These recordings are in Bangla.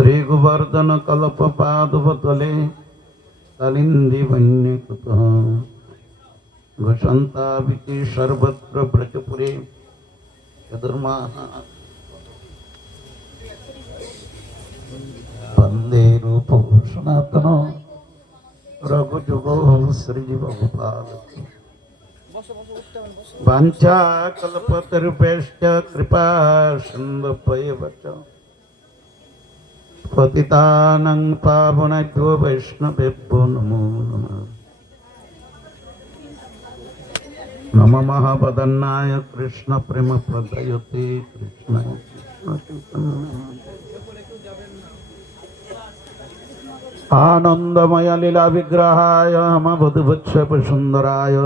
श्रीगोवर्धन कल्पपादुपतले कलिन्दिवन्यकृतः घसन्ताविति सर्वत्र व्रजपुरे चतुर्माः वन्दे रूपो सनातनो रघुजुगो श्रीभगोपाल वाञ्छा कल्पतरुभ्यश्च कृपा सिन्धुभ्येव च पतितानां पावनेभ्यो वैष्णवेभ्यो नमो नमः नम महापदन्नाय कृष्ण प्रेम प्रदयते कृष्ण आनंदमय लीला विग्रहाय मधुवत्सप सुंदराय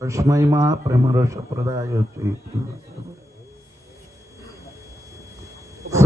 तस्मै मा प्रेम रस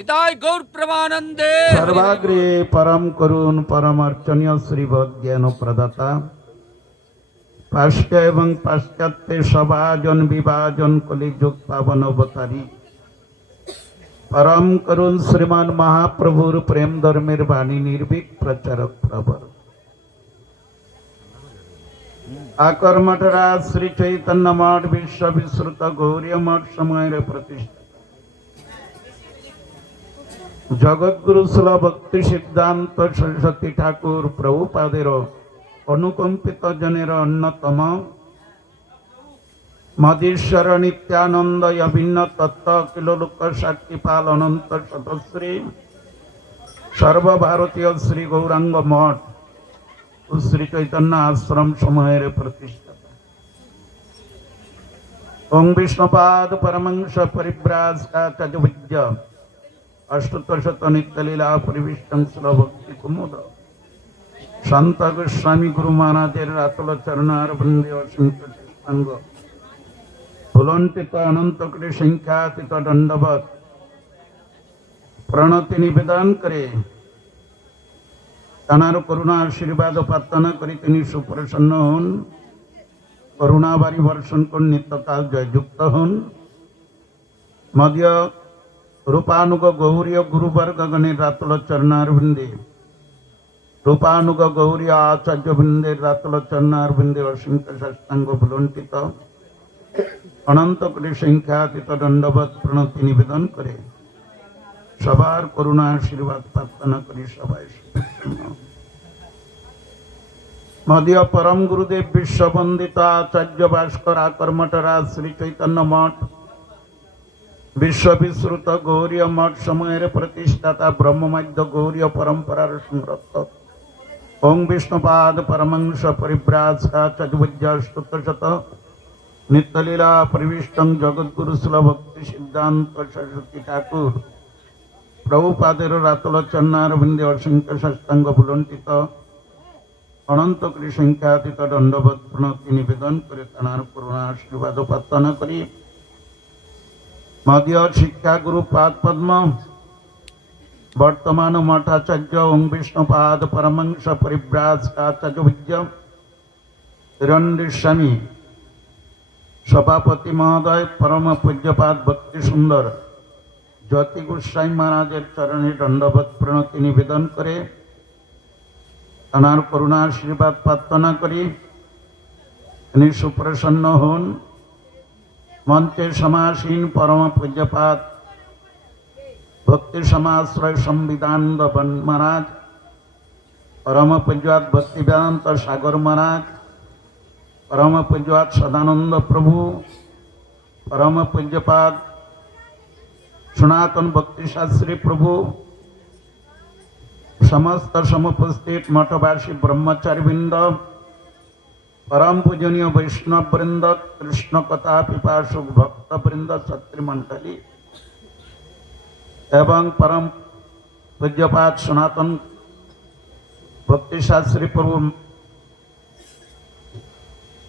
हिताय गौर प्रमानंदे। सर्वाग्रे परम करुण परम अर्चनीय श्री भक्त प्रदाता पाश्च एवं पाश्चात्य सभाजन विभाजन कलि युग पावन अवतारी। परम करुण श्रीमान महाप्रभुर प्रेम धर्मेर वाणी निर्भीक प्रचारक प्रवर आकर श्री चैतन्य मठ विश्व विश्रुत गौरी मठ समय प्रतिष्ठा জগৎগুরু শিল ভক্তি সিদ্ধান্ত সরস্বতী ঠাকুর প্রভুপাদের অনুকম্পিত জনের অন্যতম। মদীশ্বর নিত্যানন্দ অভিন্ন তত্ত্ব কিলোলোক সাক্ষীপাল অনন্ত শতশ্রী সর্বভারতীয় শ্রী গৌরাঙ্গ মঠ ও শ্রী চৈতন্য আশ্রম সমূহের প্রতিষ্ঠাতা। ওং বিষ্ণুপাদ পরমংশ পরিব্রাজ কাচবিদ্য অষ্টশত নিত্যলীলা পরিবিষ্টং ভক্তি কুমুদ শান্ত গোস্বামী গুরু মহারাজের রাতল চরণার বৃন্দে অসংখ্য শিষ্টাঙ্গ ফুলন্তিত অনন্ত কোটি সংখ্যাতীত দণ্ডবত প্রণতি নিবেদন করে তাঁর করুণা আশীর্বাদ প্রার্থনা করে তিনি সুপ্রসন্ন হন করুণাবাড়ি বর্ষণ করে নিত্যকাল জয়যুক্ত হন মদীয় রূপানুগ গৌরীয় গুরুবর্গগণের রাতল চরণারবিন্দে রূপানুগ গৌরীয় আচার্য বৃন্দের রাতল চরণারবিন্দে অসংখ্য সাষ্টাঙ্গ ভুলণ্ঠিত অনন্ত কোটি সংখ্যাতীত দণ্ডবত প্রণতি নিবেদন করে সবার করুণা আশীর্বাদ প্রার্থনা করি সবাই। মদীয় পরম গুরুদেব বিশ্ববন্দিত আচার্য ভাস্কর আকর্মঠরা শ্রী চৈতন্য মঠ বিশ্ববিশ্রুত গৌরীয় মঠ সময়ের প্রতিষ্ঠাতা ব্রহ্মমাধ্য গৌরীয় পরম্পরার সংরক্ষক ওং বিষ্ণুপাদ পরমংশ পরিব্রাজ চতুর্ভুজাষ্টশত নিত্যলীলা পরিবিষ্টং জগৎগুরু শিল ভক্তি সিদ্ধান্ত সরস্বতী ঠাকুর। প্রভুপাদের রাতল চন্নার বৃন্দে অসংখ্য ষষ্ঠাঙ্গ ভুলণ্ঠিত অনন্ত কৃ সংখ্যাতীত দণ্ডবোধ প্রণতি নিবেদন করে তাঁর করুণা আশীর্বাদ প্রার্থনা করি। মদীয় শিক্ষা গুরু পাদ পদ্ম, বর্তমান মঠাচার্য ওং বিষ্ণুপাদ পরমংশ পরিব্রাজ আচার্য বিদ্য হিরণ্যস্বামী সভাপতি মহোদয় পরম পূজ্যপাদ ভক্তি সুন্দর জ্যোতি গোস্বাই মহারাজের চরণে দণ্ডবোধ প্রণতি নিবেদন করে তাঁর করুণা আশীর্বাদ প্রার্থনা করি। তিনি সুপ্রসন্ন হন। মঞ্চে সমাসীন পরম পূজ্যপাত ভক্তি সমাশ্রয় সংবিধান মহারাজ। পরম পূজ্যাত ভক্তি বেদান্ত সাগর মহারাজ। পরম পূজ্যাত সদানন্দ প্রভু। পরম পূজ্যপাত সনাতন ভক্তি শাস্ত্রী প্রভু। সমস্ত সমুপস্থিত মঠবাসী ব্রহ্মচারীবৃন্দ। পরম পূজনীয় বৈষ্ণব বৃন্দ কৃষ্ণ কথা পিপাসু ভক্ত বৃন্দ ছত্রমণ্ডলী এবং পরম পূজ্যপাত সনাতন ভক্তিশাস্ত্রী প্রভু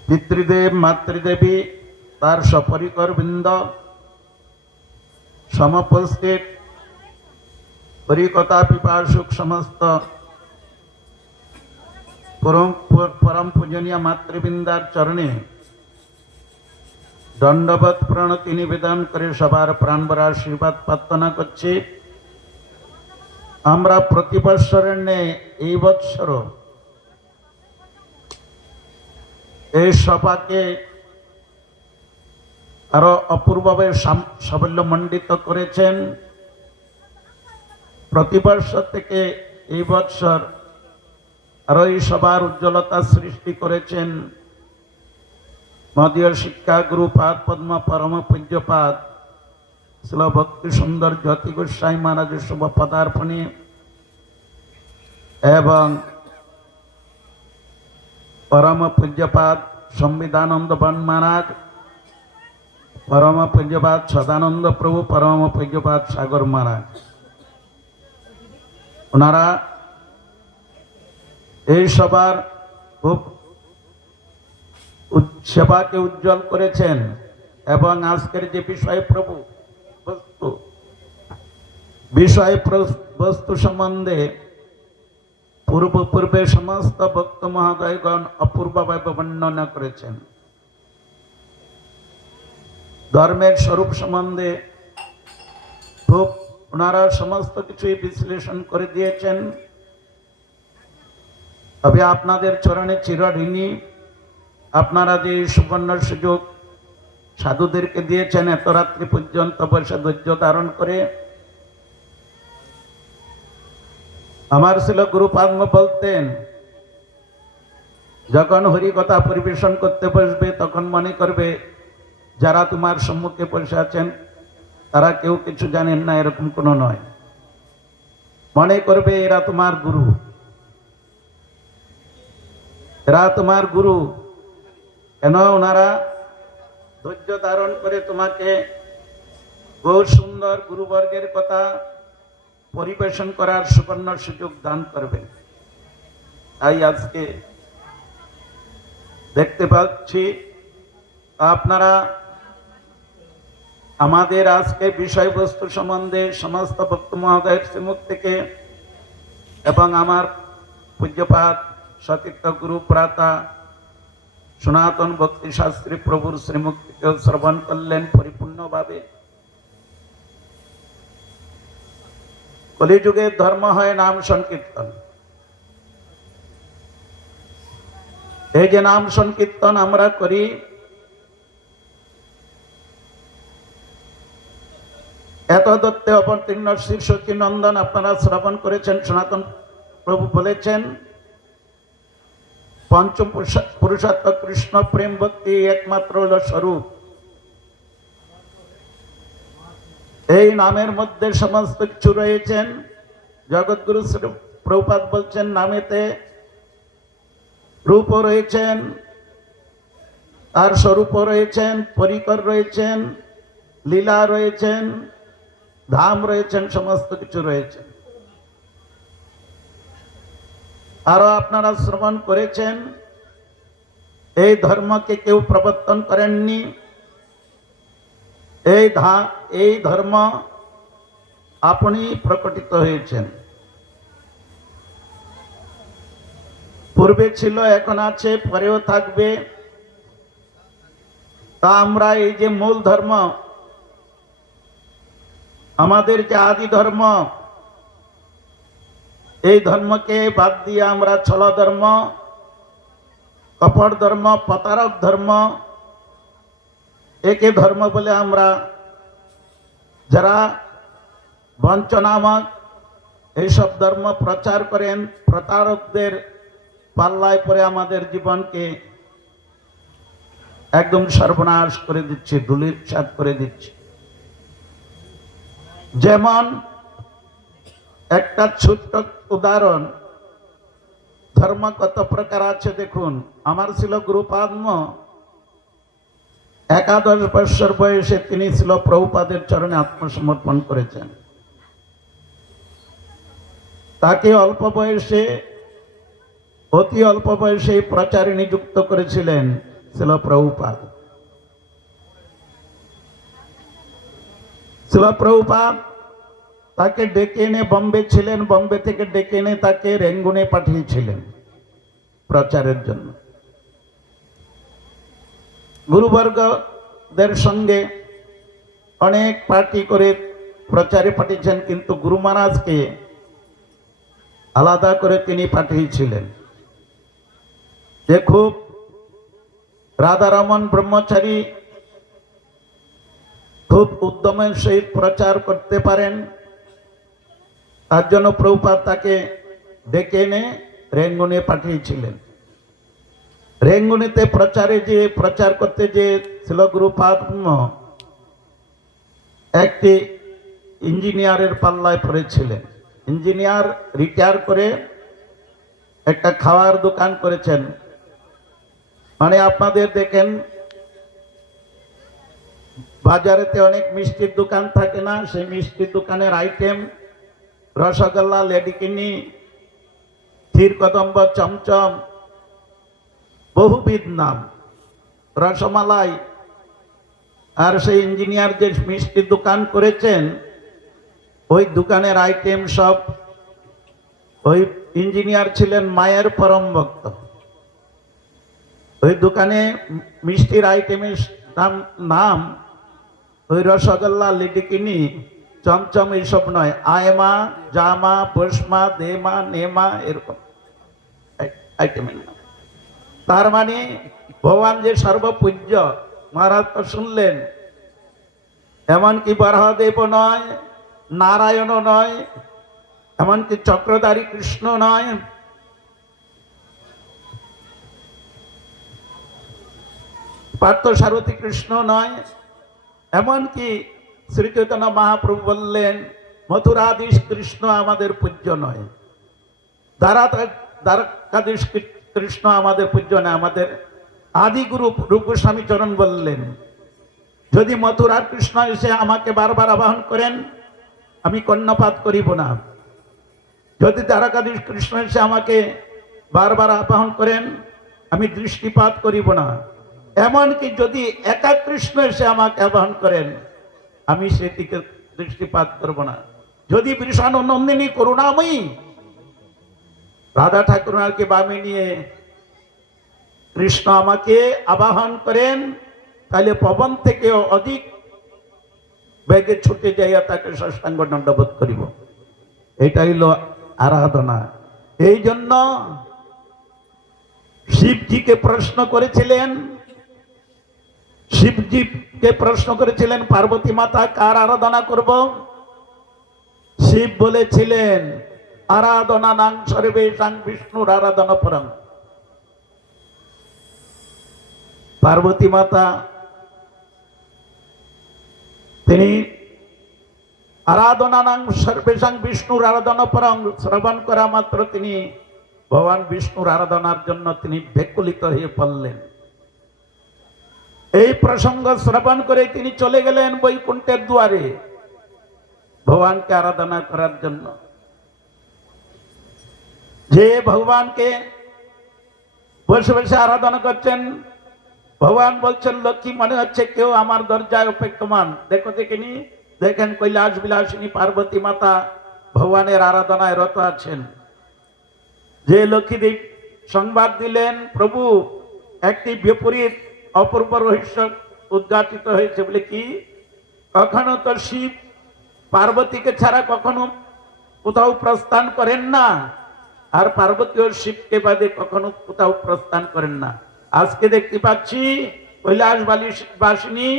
পিতৃদেব মাতৃদেবী তার সপরিকর বৃন্দ সমপস্থিত হরিকথা পিপাসুক সমস্ত পরম পরম পূজনীয় মাতৃবৃন্দার চরণে দণ্ডবত প্রণতি নিবেদন করে সবার প্রাণবর আশীর্বাদ প্রার্থনা করছি। আমরা প্রতি বৎসরের এই বৎসর এই সভাকে আরও অপূর্বভাবে সাফল্যমণ্ডিত করেছেন। প্রতি বৎসর থেকে এই বৎসর আরও এই সবার উজ্জ্বলতা সৃষ্টি করেছেন মদীয় শিক্ষা গুরুপাদ পদ্ম পরম পূজ্যপাদ শিল ভক্তি সুন্দর জ্যোতি গোস্বাই মহারাজের শুভ পদার্পণে এবং পরম পূজ্যপাদ সংবিধানন্দ বন মহারাজ, পরম পূজ্যপাদ সদানন্দ প্রভু, পরম পূজ্যপাদ সাগর মহারাজ। ওনারা এই সবার খুব সেবাকে উজ্জ্বল করেছেন এবং আজকের যে বিষয় প্রভু বস্তু, বিষয় বস্তু সম্বন্ধে পূর্ব পূর্বে সমস্ত ভক্ত মহোদয়গণ অপূর্বভাবে বর্ণনা করেছেন। ধর্মের স্বরূপ সম্বন্ধে খুব ওনারা সমস্ত কিছুই বিশ্লেষণ করে দিয়েছেন। তবে আপনাদের চরণে চিরঋণী আপনারা যে সুবর্ণ সুযোগ সাধুদেরকে দিয়েছেন এত রাত্রি পর্যন্ত বসে ধৈর্য ধারণ করে, আমার ছিল গুরু গুরুপাদ্ম বলতেন, যখন হরি কথা পরিবেশন করতে বসবে, তখন মনে করবে যারা তোমার সম্মুখে বসে আছেন, তারা কেউ কিছু জানেন না, এরকম কোনো নয়। মনে করবে এরা তোমার গুরু। এরা তোমার গুরু। কেন ওনারা ধৈর্য ধারণ করে তোমাকে বহু সুন্দর গুরুবর্গের কথা পরিবেশন করার সুবর্ণ সুযোগ দান করবেন। তাই আজকে দেখতে পাচ্ছি, আপনারা আমাদের আজকে বিষয়বস্তু সম্বন্ধে সমস্ত ভক্ত মহোদয়ের শ্রীমুখ থেকে এবং আমার পূজ্যপাত সতীর্থ গুরু প্রাতা, সনাতন ভক্তি শাস্ত্রী প্রভুর শ্রীমুখ থেকে শ্রবণ করলেন পরিপূর্ণভাবে। কলিযুগে ধর্ম হয় নাম সংকীর্তন। এই যে নাম সংকীর্তন আমরা করি, এত দত্তে অবতীর্ণ শ্রী সচী নন্দন আপনারা শ্রবণ করেছেন, সনাতন প্রভু বলেছেন। পঞ্চম পুরুষ- পুরুষার্থ কৃষ্ণ প্রেম ভক্তি একমাত্র হল স্বরূপ। এই নামের মধ্যে সমস্ত কিছু রয়েছেন। জগৎগুরু প্রভুপাদ বলছেন, নামেতে রূপও রয়েছেন, তার স্বরূপও রয়েছেন, পরিকর রয়েছেন, লীলা রয়েছেন, ধাম রয়েছেন, সমস্ত কিছু রয়েছেন। আরও আপনারা শ্রবণ করেছেন, এই ধর্মকে কেউ প্রবর্তন করেননি। এই ধা, এই ধর্ম আপনি প্রকটিত হয়েছেন। পূর্বে ছিল, এখন আছে, পরেও থাকবে। তা আমরা এই যে মূল ধর্ম, আমাদের যে আদি ধর্ম এই ধর্মকে বাদ দিয়ে আমরা ছল ধর্ম কপট ধর্ম, প্রতারক ধর্ম, একে ধর্ম বলে আমরা যারা বঞ্চনামক এইসব ধর্ম প্রচার করেন, প্রতারকদের পাল্লায় পরে আমাদের জীবনকে একদম সর্বনাশ করে দিচ্ছে ধুলির করে দিচ্ছে। যেমন একটা ছোট্ট উদাহরণ। ধর্ম কত প্রকার আছে দেখুন। আমার ছিল গুরুপাদ্ম। একাদশ বৎসর বয়সে তিনি ছিল প্রভুপাদের চরণে আত্মসমর্পণ করেছেন। তাকে অল্প বয়সে, অতি অল্প বয়সে প্রচারে নিযুক্ত করেছিলেন ছিল প্রভুপাদ। ছিল প্রভুপাদ তাকে ডেকে এনে বম্বে ছিলেন, বম্বে থেকে ডেকে এনে তাকে রেঙ্গুনে পাঠিয়েছিলেন প্রচারের জন্য। গুরুবর্গদের সঙ্গে অনেক পার্টি করে প্রচারে পাঠিয়েছেন, কিন্তু গুরু মহারাজকে আলাদা করে তিনি পাঠিয়েছিলেন। যে খুব রাধারমন ব্রহ্মচারী খুব উদ্যমের সহিত প্রচার করতে পারেন তার জন্য প্রভুপাত তাকে ডেকে এনে রেঙ্গুনে পাঠিয়েছিলেন। রেঙ্গুনিতে প্রচারে যে, প্রচার করতে যে ছিল একটি ইঞ্জিনিয়ারের পাল্লায় পড়েছিলেন। ইঞ্জিনিয়ার রিটায়ার করে একটা খাওয়ার দোকান করেছেন। মানে আপনাদের দেখেন, বাজারেতে অনেক মিষ্টির দোকান থাকে না, সেই মিষ্টির দোকানের আইটেম রসগোল্লা, লেডিকিনি ক্ষীর কদম্ব চমচম, বহুবিধ নাম। রসমালাই, আর সেই ইঞ্জিনিয়ার যে মিষ্টির দোকান করেছেন, ওই দোকানের আইটেম সব ওই ইঞ্জিনিয়ার ছিলেন মায়ের পরম ভক্ত। ওই দোকানে মিষ্টির আইটেমের নাম নাম, ওই রসগোল্লা, লিডিকিনি চমচম এইসব নয়। আয়মা, জামা বসমা দেমা, নেমা, এরকম। তার মানে ভগবান যে সর্বপূজ্য, মহারাজ তো শুনলেন। এমনকি বরাহদেব নয়, নারায়ণও নয়, এমনকি চক্রধারী কৃষ্ণ নয়। পার্থ সারথী কৃষ্ণ নয়, এমনকি শ্রী চৈতন্য মহাপ্রভু বললেন, মথুরাধীশ কৃষ্ণ আমাদের পূজ্য নয়। দ্বারা দ্বারকাধীশ কৃষ্ণ আমাদের পূজ্য নয়। আমাদের আদিগুরু রূপস্বামী চরণ বললেন, যদি মথুরার কৃষ্ণ এসে আমাকে বারবার আবাহন করেন, আমি কর্ণপাত করিব না। যদি দ্বারকাধীশ কৃষ্ণ এসে আমাকে বারবার আবাহন করেন, আমি দৃষ্টিপাত করিব না। এমনকি যদি একা কৃষ্ণ এসে আমাকে আবাহন করেন আমি সেদিকে দৃষ্টিপাত করব না। যদি বৃষাণ নন্দিনী করুণাময়ী, রাধা ঠাকুরকে বামে নিয়ে কৃষ্ণ আমাকে আবাহন করেন, তাহলে পবন থেকে অধিক বেগে ছুটে যাইয়া তাকে সষ্টাঙ্গ দণ্ডবোধ করিব। এটা হইল আরাধনা। এই জন্য শিবজিকে প্রশ্ন করেছিলেন শিবজিকে প্রশ্ন করেছিলেন, পার্বতী মাতা, কার আরাধনা করব? শিব বলেছিলেন, আরাধনা নাং সর্বেশাং বিষ্ণুর আরাধনা পরম। পার্বতী মাতা, তিনি আরাধনা নাং সর্বেশাং বিষ্ণুর আরাধনা পরম। শ্রবণ করা মাত্র তিনি ভগবান বিষ্ণুর আরাধনার জন্য তিনি বেকুলিত হয়ে পড়লেন। এই প্রসঙ্গ শ্রবণ করে তিনি চলে গেলেন বৈকুণ্ঠের দুয়ারে। ভগবানকে আরাধনা করার জন্য। যে ভগবানকে বসে বসে আরাধনা করছেন, ভগবান বলছেন, লক্ষ্মী, মনে হচ্ছে কেউ আমার দরজায় অপেক্ষমান। দেখো দেখিনি? দেখেন কৈলাস বিলাসিনী পার্বতী মাতা ভগবানের আরাধনায় রত আছেন। যে লক্ষ্মীদেব সংবাদ দিলেন, প্রভু, একটি বিপরীত অপূর্ব রহস্য উদ্ঘাটিত হয়েছে বলে কি? কখনো তো শিব পার্বতীকে ছাড়া কখনো কোথাও প্রস্থান করেন না, আর পার্বতী ও শিবকে বাদে কখনো কোথাও প্রস্থান করেন না। আজকে দেখতে পাচ্ছি কৈলাস বাসিনী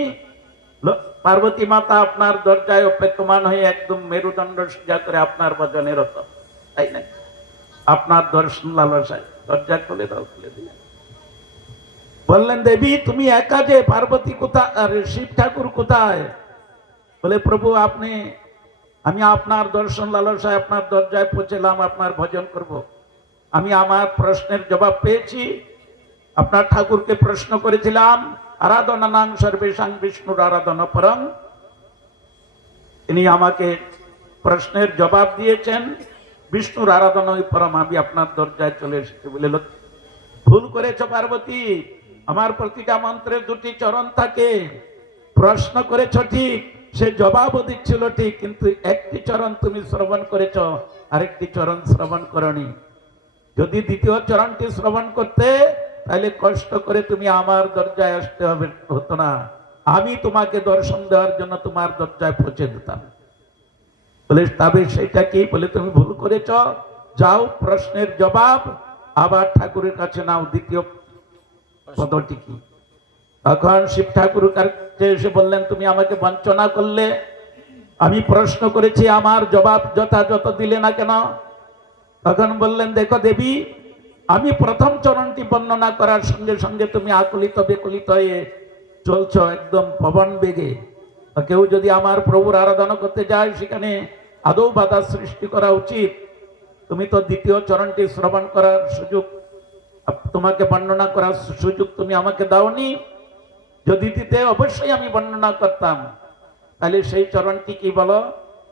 পার্বতী মাতা আপনার দরজায় অপেক্ষমান হয়ে একদম মেরুদণ্ড সোজা করে আপনার ভজনে রত তাই না আপনার দর্শন লালসায়। দরজা খুলে দাও, খুলে দিলেন। বললেন, দেবী, তুমি একা যে পার্বতী কোথায়, আর শিব ঠাকুর কোথায়? বলে, প্রভু, আপনি, আমি আপনার দর্শন লালসায় আপনার দরজায় পৌঁছেলাম, আপনার ভজন করব। আমি আমার প্রশ্নের জবাব পেয়েছি, আপনার ঠাকুরকে প্রশ্ন করেছিলাম আরাধনা নাং সর্বেশাং বিষ্ণুর আরাধনা পরম। তিনি আমাকে প্রশ্নের জবাব দিয়েছেন, বিষ্ণুর আরাধনা পরম, আমি আপনার দরজায় চলে এসেছি বলে ভুল করেছ পার্বতী আমার প্রতিটা মন্ত্রের দুটি চরণ থাকে। প্রশ্ন করেছ, ঠিক? সে জবাবও দিচ্ছিল, ঠিক? কিন্তু একটি চরণ তুমি শ্রবণ করেছ, আরেকটি চরণ শ্রবণ করনি। যদি দ্বিতীয় চরণটি শ্রবণ করতে, তাহলে কষ্ট করে তুমি আমার দরজায় আসতে হবে, হতো না। আমি তোমাকে দর্শন দেওয়ার জন্য তোমার দরজায় পৌঁছে দিতাম। বলে, তবে সেটা কি? বলে, তুমি ভুল করেছ। যাও, প্রশ্নের জবাব আবার ঠাকুরের কাছে নাও, দ্বিতীয় পদটি কি? তখন শিব ঠাকুর এসে বললেন, তুমি আমাকে বঞ্চনা করলে? আমি প্রশ্ন করেছি, আমার জবাব যথাযথ দিলে না কেন? তখন বললেন, দেখো দেবী, আমি প্রথম চরণটি বর্ণনা করার সঙ্গে সঙ্গে তুমি আকুলিত বেকুলিত হয়ে চলছ একদম পবন বেগে। কেউ যদি আমার প্রভুর আরাধনা করতে যায়, সেখানে আদৌ বাধা সৃষ্টি করা উচিত। তুমি তো দ্বিতীয় চরণটি শ্রবণ করার সুযোগ তোমাকে বর্ণনা করার সুযোগ তুমি আমাকে দাওনি। যদি দিতে অবশ্যই আমি বর্ণনা করতাম। তাহলে সেই চরণটি কি বলো?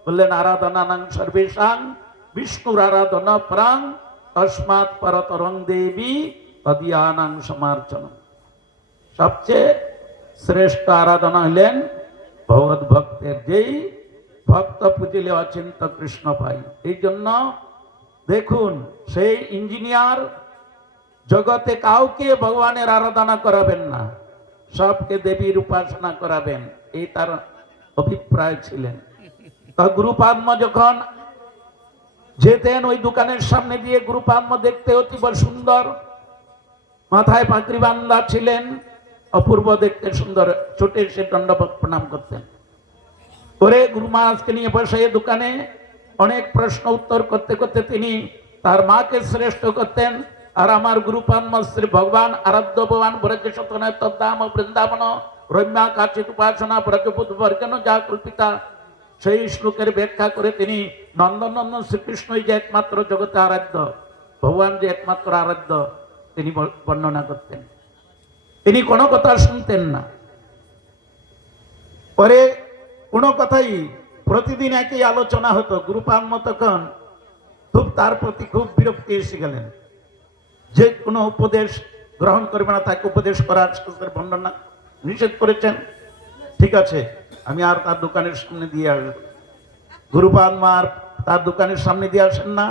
বললেন আরাধনা নাং সর্বেশাং বিষ্ণুর আরাধনা প্রাং তস্মাৎ পরতরং দেবী তদিয়ানাং সমার্চন সবচেয়ে শ্রেষ্ঠ আরাধনা হলেন ভগবত ভক্তের যেই ভক্ত পুজিলে অচিন্ত কৃষ্ণ পাই। এই জন্য দেখুন, সেই ইঞ্জিনিয়ার জগতে কাউকে ভগবানের আরাধনা করাবেন না, সবকে দেবীর উপাসনা করাবেন, এই তার অভিপ্রায় ছিলেন। গুরুপাদ্ম যখন যেতেন, ওই দোকানের সামনে দিয়ে গুরুপাদ্ম দেখতে অতীব সুন্দর, মাথায় পাকড়ি বান্দা ছিলেন, অপূর্ব দেখতে সুন্দর, ছোটে সে দণ্ডবত প্রণাম করতেন। করে গুরু মহারাজকে নিয়ে বসে দোকানে অনেক প্রশ্ন উত্তর করতে করতে তিনি তার মাকে শ্রেষ্ঠ করতেন। আর আমার গুরুপান্ম শ্রী ভগবান আরাধ্য ভগবান ব্রজ তদ্দাম বৃন্দাবন, রম্যা কাচিত উপাসনা ব্রজপুত বর্জন যা কল্পিতা। সেই শ্লোকের ব্যাখ্যা করে তিনি নন্দনন্দন শ্রীকৃষ্ণই যে একমাত্র জগতে আরাধ্য, ভগবান যে একমাত্র আরাধ্য, তিনি বর্ণনা করতেন। তিনি কোনো কথা শুনতেন না। পরে কোনো কথাই প্রতিদিন একই আলোচনা হতো। গুরুপাম্ম তখন খুব তার প্রতি খুব বিরক্তি এসে গেলেন। যে কোনো উপদেশ গ্রহণ করবে না, তাকে উপদেশ করার শাস্ত্রের বর্ণনা নিষেধ করেছেন? ঠিক আছে, আমি আর তার দোকানের সামনে দিয়ে আসব। গুরুপাদ মা আর তার দোকানের সামনে দিয়ে আসেন না,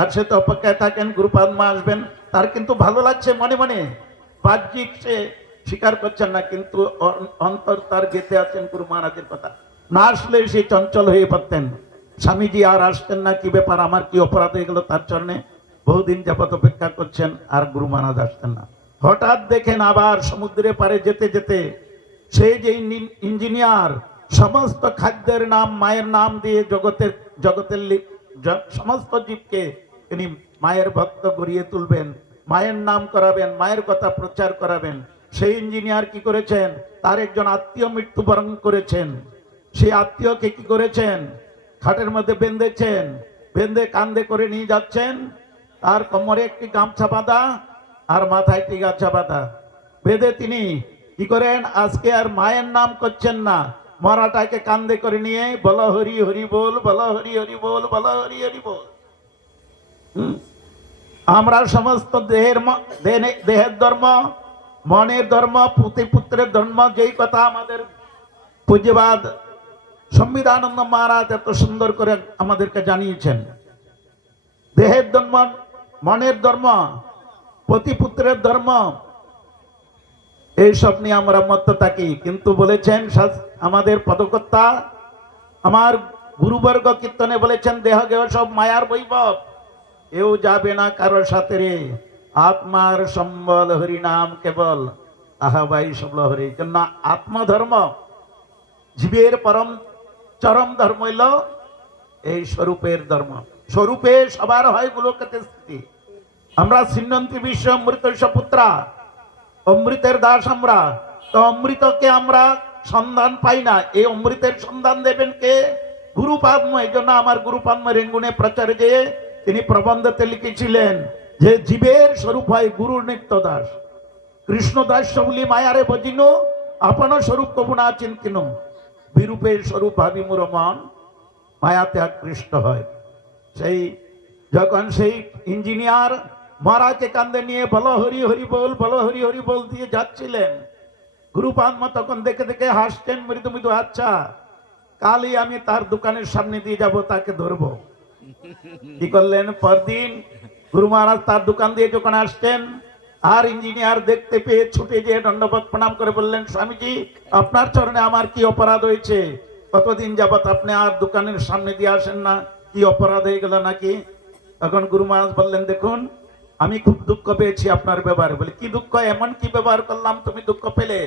আর সে তো অপেক্ষায় থাকেন, গুরুপাদ মা আসবেন। তার কিন্তু ভালো লাগছে মনে মনে। বাহ্যিক সে স্বীকার করছেন না, কিন্তু অন্তর তার গেতে আছেন গুরু মহারাজের কথা। না আসলে সে চঞ্চল হয়ে পড়তেন। স্বামীজি আর আসতেন না, কি ব্যাপার, আমার কি অপরাধ হয়ে গেল তার চরণে? বহুদিন যাবত অপেক্ষা করছেন, আর গুরু মহারাজ আসতেন না। হঠাৎ দেখেন আবার সমুদ্রে পারে যেতে যেতে সেই যে ইঞ্জিন- ইঞ্জিনিয়ার, সমস্ত খাদ্যের নাম, মায়ের নাম দিয়ে জগতের জগতের সমস্ত জীবকে তিনি মায়ের ভক্ত গড়িয়ে তুলবেন, মায়ের নাম করাবেন, মায়ের কথা প্রচার করাবেন। সেই ইঞ্জিনিয়ার কি করেছেন? তার একজন আত্মীয় মৃত্যুবরণ করেছেন। সেই আত্মীয়কে কি করেছেন? খাটের মধ্যে বেঁধেছেন, বেঁধে কান্দে করে নিয়ে যাচ্ছেন। তার কোমরে একটি গামছা বাঁধা আর মাথায় একটি গামছা বাঁধা। বেঁধে তিনি কি করেন? আজকে আর মায়ের নাম করছেন না। মরাটাকে কান্দে করে নিয়ে বল হরি হরি বল বল হরি হরি বল বল হরি হরি বল। আমরা সমস্ত দেহের দেহের ধর্ম, মনের ধর্ম, পুতি পুত্রের ধর্ম, যেই কথা আমাদের পূজ্যবাদ সংবিধানন্দ মহারাজ এত সুন্দর করে আমাদেরকে জানিয়েছেন। দেহের ধর্ম মনের ধর্ম পতিপুত্রের ধর্ম, এইসব নিয়ে আমরা মত থাকি। কিন্তু বলেছেন আমাদের পদকর্তা, আমার গুরুবর্গ কীর্তনে বলেছেন, দেহ গেহ সব মায়ার বৈভব। এও যাবে না কারোর সাথে রে। আত্মার সম্বল হরি নাম কেবল। আহাবাই সবল হরি। জন্য আত্মধর্ম, জীবের পরম চরম ধর্ম হইল এই স্বরূপের ধর্ম। স্বরূপে সবার হয় গুলোকেতে স্থিতি। আমরা সিন্নন্তি বিশ্ব অমৃত সপুত্রা। অমৃতের দাস আমরা। তো অমৃতকে আমরা সন্ধান পাই না। এই অমৃতের সন্ধান দেবেন কে? গুরুপাদ্ম এই জন্য আমার গুরুপাদ্ম রেঙ্গুনে প্রচারে যে তিনি প্রবন্ধতে লিখেছিলেন যে, জীবের স্বরূপ হয় গুরু নিত্য দাস কৃষ্ণ দাস বলি মায়ারে বজিন আপন স্বরূপ কবু না চিন্তিন বিরূপের স্বরূপ ভাবি মোর মন মায়াতে আকৃষ্ট হয়। সেই, যখন সেই ইঞ্জিনিয়ার মহারাজকে কান্দে নিয়ে বলো, হরি হরি বল, বলো, হরি হরি বল দিয়ে যাচ্ছিলেন। গুরুপাত্মা তখন দেখে দেখে হাসছেন মৃদু মৃদু আচ্ছা কালই আমি তার দোকানের সামনে দিয়ে যাব, তাকে ধরবো। কি করলেন? পরদিন গুরু মহারাজ তার দোকান দিয়ে যখন আসছেন আর ইঞ্জিনিয়ার দেখতে পেয়ে ছুটে গিয়ে দণ্ডবোধ প্রণাম করে বললেন, স্বামীজি, আপনার চরণে আমার কি অপরাধ হয়েছে? কতদিন যাবত আপনি আর দোকানের সামনে দিয়ে আসেন না? কি অপরাধ হয়ে গেল নাকি? তখন গুরু মহারাজ বললেন, দেখুন আমি খুব দুঃখ পেয়েছি আপনার ব্যবহারে। বলে, কি দুঃখ? এমন কি ব্যবহার করলাম? তুমি দুঃখ পেলে?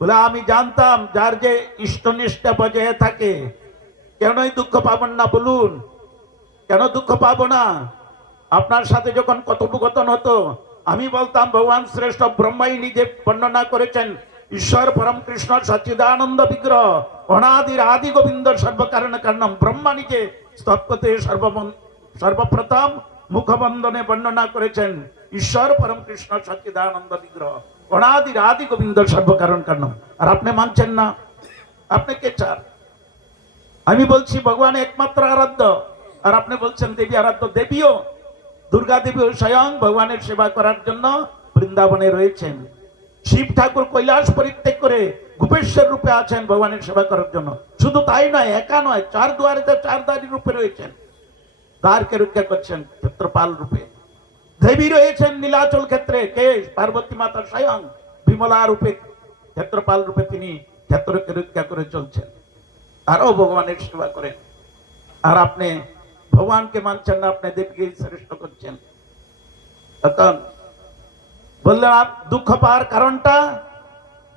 বলে, আমি জানতাম যার যে ইষ্টনিষ্ঠা বজায় থাকে। কেনই দুঃখ পাবেন না বলুন? কেন দুঃখ পাবো না? আপনার সাথে যখন কথোপকথন হতো, আমি বলতাম, ভগবান শ্রেষ্ঠ ব্রহ্মাই নিজে বর্ণনা করেছেন, ঈশ্বর পরম কৃষ্ণ সচ্চিদানন্দ বিগ্রহ, অনাদির আদি গোবিন্দ সর্বকারণ কারণম, ব্রহ্মা নিজে স্তৎপতে সর্বমন, সর্বপ্রথম মুখবন্ধনে বর্ণনা করেছেন, ঈশ্বর পরম কৃষ্ণ সচ্চিদানন্দ বিগ্রহ। অনাদির আদি গোবিন্দ সর্বকারণ কারণ আর আপনি মানছেন না? আপনি কে চার? আমি বলছি ভগবান একমাত্র আরাধ্য। আর আপনি বলছেন দেবী আরাধ্য দেবীও। দুর্গা দেবীও স্বয়ং ভগবানের সেবা করার জন্য বৃন্দাবনে রয়েছেন। শিব ঠাকুর কৈলাস পরিত্যাগ করে গুপেশ্বর রূপে আছেন ভগবানের সেবা করার জন্য। শুধু তাই নয়, একা নয়, চার দুয়ারিতে চার দারি রূপে রয়েছেন। দ্বারকে রক্ষা করছেন ক্ষেত্রপাল রূপে। দেবী রয়েছেন নীলাচল ক্ষেত্রে কে পার্বতী মাতা স্বয়ং বিমলা রূপে। ক্ষেত্রপাল রূপে তিনি ক্ষেত্রকে রক্ষা করে চলছেন। আরও ভগবানের সেবা করেন। আর আপনি ভগবানকে মানছেন না, আপনি দেবীকে শ্রেষ্ঠ করছেন। তখন বললেন আপ- দুঃখ পাওয়ার কারণটা?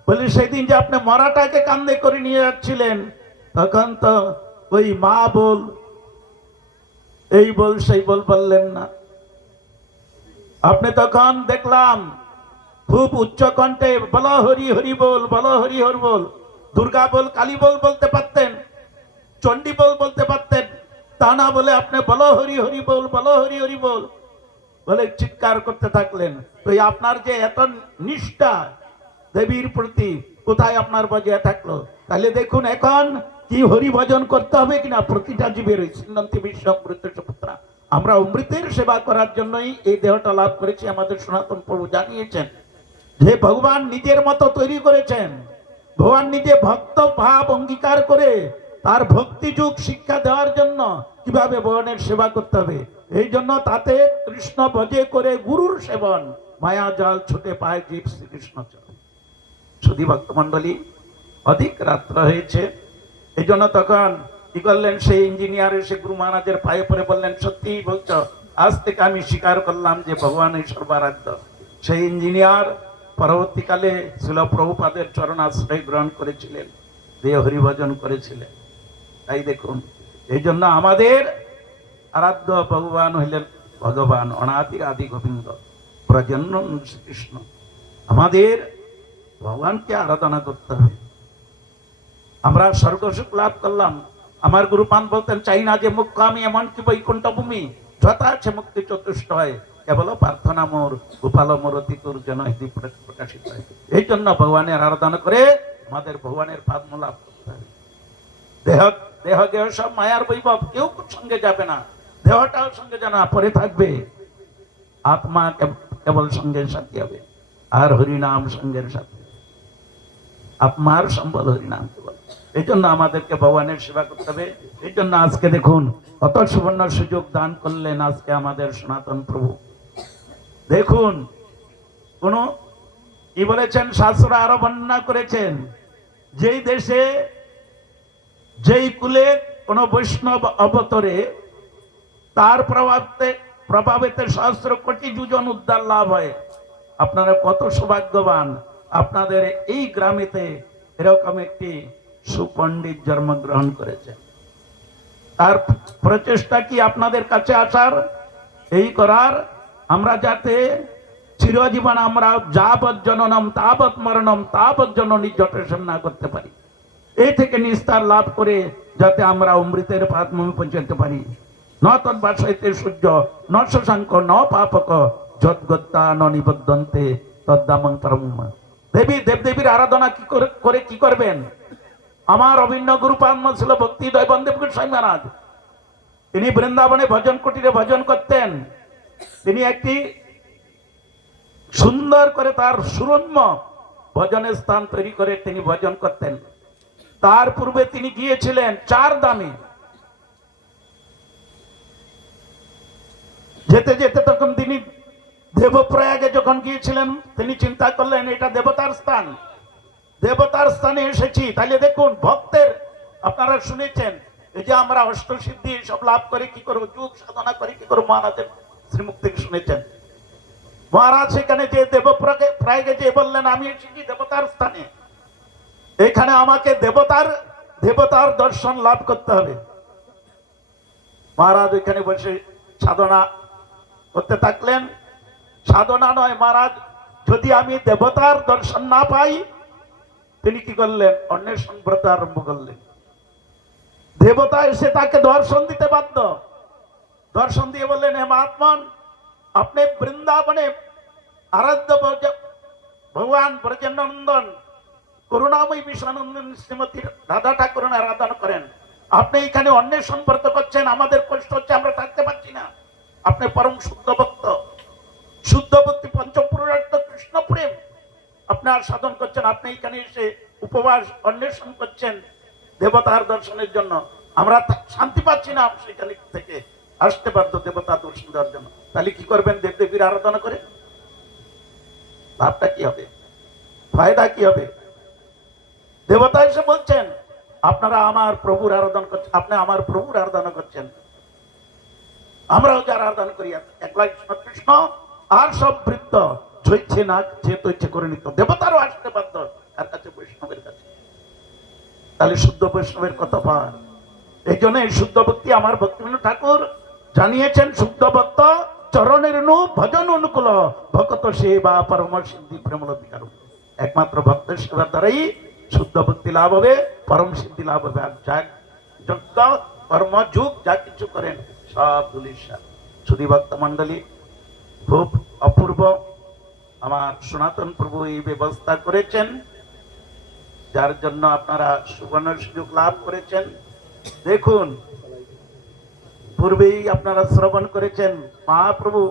বলি সেই দিন যে আপনি মরাটাকে কান্দে করে নিয়ে যাচ্ছিলেন, তখন তো ওই মা বল এই বল, সেই বল বললেন না। আপনি তখন দেখলাম, খুব উচ্চ কণ্ঠে বলো হরি হরি বল, বলো হরি হরি বল, দুর্গা বল, কালী বল বলতে পারতেন, চণ্ডী বল বলতে পারতেন, তা না বলে আপনি বলো হরি হরি বল, বলো হরি হরি বল বলে চিৎকার করতে থাকলেন। তো আপনার যে এত নিষ্ঠা দেবীর প্রতি, কোথায় আপনার বজায় থাকল? তাহলে দেখুন, এখন কি হরি ভজন করতে হবে কিনা? প্রতিটা জীবের সিন্নন্তি বিশ্ব অমৃত সুপুত্রা। আমরা অমৃতের সেবা করার জন্যই এই দেহটা লাভ করেছি, আমাদের সনাতন প্রভু জানিয়েছেন। যে ভগবান নিজের মতো তৈরি করেছেন, ভগবান নিজে ভক্ত ভাব অঙ্গীকার করে তার ভক্তি যুগ শিক্ষা দেওয়ার জন্য কীভাবে ভগবানের সেবা করতে হবে? এই জন্য তাতে কৃষ্ণ ভজে করে গুরুর সেবন, মায়া জল ছুটে পায় জীব শ্রীকৃষ্ণ চরণ। সুধী ভক্তমন্ডলী অধিক রাত্র হয়েছে। এই জন্য তখন কি করলেন? সেই ইঞ্জিনিয়ার এসে গুরু মহারাজের পায়ে পরে বললেন সত্যি বলছ, আজ থেকে আমি স্বীকার করলাম যে ভগবান এই সর্বারাধ্য। সেই ইঞ্জিনিয়ার পরবর্তীকালে ছিল প্রভুপাদের চরণ আশ্রয় গ্রহণ করেছিলেন, দেহ হরিভজন করেছিলেন। তাই দেখুন এই জন্য আমাদের আরাধ্য ভগবান হইলেন ভগবান অনাদি আদি গোবিন্দ প্রজন্ম শ্রীকৃষ্ণ। আমাদের ভগবানকে আরাধনা করতে হবে। আমরা স্বর্গসুখ লাভ করলাম। আমার গুরুপান বলতেন, চাই না যে মুখ্য আমি, এমন কি বৈকুণ্ঠ ভূমি যথা আছে মুক্তি চতুষ্ট হয়। কেবল প্রার্থনা মোর, গোপাল মোরতি তোর যেন প্রকাশিত হয়। এই জন্য ভগবানের আরাধনা করে আমাদের ভগবানের পাদ্ম লাভ করতে হবে দেহ দেহ দেহ সব মায়ার বৈভব, কেউ সঙ্গে যাবে না। দেহটাও সঙ্গে যেন পরে থাকবে। আত্মা কেব- কেবল সঙ্গের সাথী হবে। আর হরিনাম সঙ্গের সাথে। আত্মার সম্বল হরিনাম কেবল এই জন্য আমাদেরকে ভগবানের সেবা করতে হবে। এই জন্য আজকে দেখুন কত সুবর্ণ সুযোগ দান করলেন আজকে আমাদের সনাতন প্রভু। দেখুন, কোন কি বলেছেন? শাস্ত্র আরও বর্ণনা করেছেন, যেই দেশে, যেই কুলে কোন বৈষ্ণব অবতরে তার প্রভাবে প্রভাবেতে সহস্র কোটি দুজন উদ্ধার লাভ হয়। আপনারা কত সৌভাগ্যবান। আপনাদের এই গ্রামেতে এরকম একটি সুপণ্ডিত জন্মগ্রহণ করেছে। তার প্রচেষ্টা কি আপনাদের কাছে আসার? এই করার? আমরা যাতে চিরজীবন আমরা যাবৎ জননম, তাবৎ মরণম, তাবৎ জননী জটেশন না করতে পারি। এই থেকে নিস্তার লাভ করে যাতে আমরা অমৃতের পাদমে পৌঁছাতে পারি। ন তদ্বাসইতে সূর্য, ন শশাঙ্ক, ন পাপক, যদ্গত্যা ন নিবদ্ধন্তে তদ্দামন্তরম দেবী, দেবদেবীর আরাধনা কি করে কি করবেন? আমার অভিন্ন গুরু পান্ম ছিল ভক্তি দয় বন্দেব গোস্বামী মহারাজ। তিনি বৃন্দাবনে ভজন কুটিরে ভজন করতেন। তিনি একটি সুন্দর করে তার সুরম্য ভজনের স্থান তৈরি করে তিনি ভজন করতেন। তার পূর্বে তিনি গিয়েছিলেন চার দামে যেতে যেতে তখন তিনি দেবপ্রয়াগে যখন গিয়েছিলেন, তিনি চিন্তা করলেন, এটা দেবতার স্থান। দেবতার স্থানে এসেছি। তাহলে দেখুন, ভক্তের, আপনারা শুনেছেন, এই যে আমরা অষ্টসিদ্ধি সব লাভ করে কি করব, যুগ সাধনা করে কি করব, মহারাজের শ্রীমুখ থেকে শুনেছেন। মহারাজ সেখানে যে দেবপ্রয়াগে প্রয়াগে যে বললেন, আমি এসেছি দেবতার স্থানে। এখানে আমাকে দেবতার দেবতার দর্শন লাভ করতে হবে। মহারাজ ওইখানে বসে সাধনা করতে থাকলেন। সাধনা নয়, মহারাজ, যদি আমি দেবতার দর্শন না পাই তিনি কি করলেন, অন্বেষণ ব্রত আরম্ভ করলেন। দেবতা এসে তাকে দর্শন দিতে বাধ্য। দর্শন দিয়ে বললেন, হে মহাত্মন, আপনি বৃন্দাবনে আরাধ্য ভগবান ব্রজনন্দন করুণাময়ী বিশ্বনন্দন শ্রীমতী রাধা ঠাকুরের আরাধনা করেন। আপনি এখানে অন্বেষণ ব্রত করছেন, আমাদের কষ্ট হচ্ছে, আমরা থাকতে পারছি না। আপনি পরম শুদ্ধ ভক্ত। শুদ্ধ ভক্তি পঞ্চপুরার্থ কৃষ্ণ প্রেম আপনার সাধন করছেন, আপনি এখানে এসে উপবাস অন্বেষণ করছেন দেবতার দর্শনের জন্য। আমরা শান্তি পাচ্ছি না সেখানে থেকে আসতে বাধ্য দেবতা দর্শন দেওয়ার জন্য। তাহলে কি করবেন? দেব দেবীর আরাধনা করে? লাভটা কি হবে? ফায়দা কি হবে? দেবতা এসে বলছেন, আপনারা আমার প্রভুর আরাধনা করছেন, আপনি আমার প্রভুর আরাধনা করছেন। আমরাও যারা আরাধনা করি একলাই কৃষ্ণ আর সব বৃত্ত ছইছে না যে তৈছে করে নিত, দেবতারও আসতে বাধ্য তার কাছে বৈষ্ণবের কাছে। তাহলে শুদ্ধ বৈষ্ণবের কথা পান এই জন্য এই শুদ্ধ ভক্তি আমার ভক্তিবিন্দু ঠাকুর জানিয়েছেন, শুদ্ধ ভক্ত চরণের নু ভজন অনুকূল, ভকত সেবা পরম সিদ্ধি প্রেমল অধিকার একমাত্র ভক্তের সেবার দ্বারাই শুদ্ধ ভক্তি লাভ হবে, পরম সিদ্ধি লাভ হবে। আর যা যজ্ঞ, কর্ম, যুগ, যা কিছু করেন, সব দুলিশা শুধু ভক্ত মন্ডলী খুব অপূর্ব আমার সনাতন প্রভু এই ব্যবস্থা করেছেন, যার জন্য আপনারা সুবর্ণ সুযোগ লাভ করেছেন। দেখুন, পূর্বেই আপনারা শ্রবণ করেছেন, মহাপ্রভু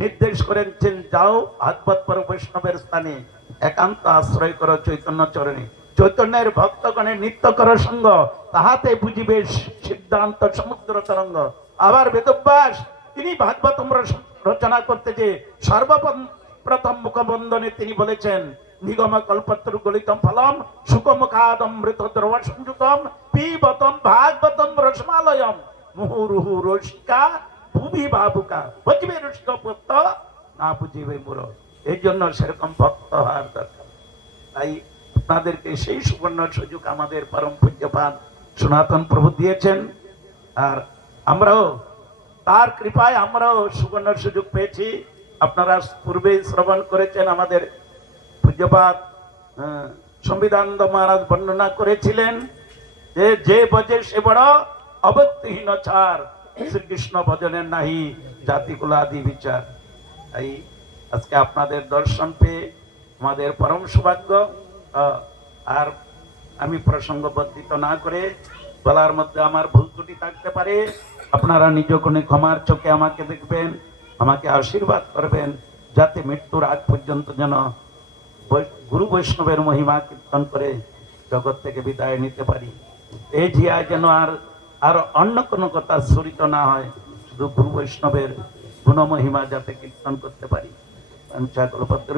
নির্দেশ করেছেন, যাও ভাগবত পর বৈষ্ণবের স্থানে, একান্ত আশ্রয় করো চৈতন্য চরণে। চৈতন্যের ভক্তগণের নিত্য কর সঙ্গ, তাহাতে বুঝিবে সিদ্ধান্ত সমুদ্র তরঙ্গ। আবার বেদব্যাস, তিনি ভাগবত রচনা করতে যে সর্বপ্রথম মুখবন্ধনে তিনি বলেছেন, নিগম কল্পত্র গলিতম ফলম, সুকমুখাদম মৃত দ্রব সংযুতম, পিবতম ভাগবতম রসমালয়ম, মুহুরুহু রসিকা ভূমি বাবুকা বুঝবে রসিক পুত্র, না বুঝিবে মুর এই জন্য সেরকম ভক্ত হওয়ার দরকার। তাই আপনাদেরকে সেই সুবর্ণ সুযোগ আমাদের পরম পূজ্যপান সনাতন প্রভু দিয়েছেন। আর আমরাও, তার কৃপায় আমরাও সুবর্ণ সুযোগ পেয়েছি। আপনারা পূর্বেই শ্রবণ করেছেন, আমাদের পূজ্যপাত সংবিধানন্দ মহারাজ বর্ণনা করেছিলেন যে যে ভজে সে বড় অবত্যহীন ছাড়, শ্রীকৃষ্ণ ভজনের নাহি, জাতিকুল আদি বিচার। তাই আজকে আপনাদের দর্শন পেয়ে আমাদের পরম সৌভাগ্য আর আমি প্রসঙ্গ বর্ধিত না করে বলার মধ্যে আমার ভুল ত্রুটি থাকতে পারে। আপনারা নিজ কোণে ক্ষমার চোখে আমাকে দেখবেন। আমাকে আশীর্বাদ করবেন যাতে মৃত্যুর আগ পর্যন্ত যেন গুরু বৈষ্ণবের মহিমা কীর্তন করে জগৎ থেকে বিদায় নিতে পারি। এই জিয়া যেন আর আর অন্য কোনো কথা স্ফুরিত না হয়, শুধু গুরু বৈষ্ণবের গুণমহিমা যাতে কীর্তন করতে পারি। আমি চাকলপত্র